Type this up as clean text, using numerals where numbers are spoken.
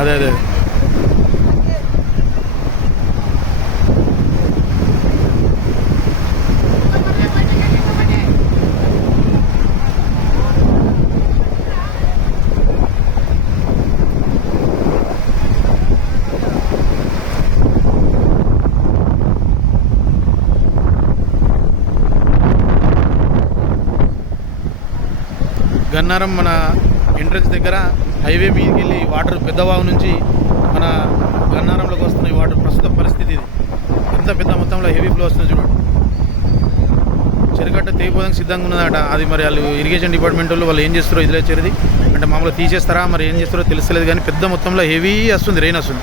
అదే అదే గన్నారం మన ఎంట్రన్స్ దగ్గర హైవే మీదకి వెళ్ళి వాటర్ పెద్దవాగు నుంచి మన గన్నారంలోకి వస్తున్న ఈ వాటర్ ప్రస్తుత పరిస్థితి ఇది. ఎంత పెద్ద మొత్తంలో హెవీ ఫ్లో వస్తుంది చూడండి. చెరుగట్ట తెగిపోవడానికి సిద్ధంగా ఉన్నదట. అది మరి వాళ్ళు ఇరిగేషన్ డిపార్ట్మెంట్ వాళ్ళు ఏం చేస్తారో ఇదిలే చెరుది అంటే మామూలుగా తీసేస్తారా మరి ఏం చేస్తారో తెలుస్తలేదు. కానీ పెద్ద మొత్తంలో హెవీ వస్తుంది, రెయిన్ వస్తుంది.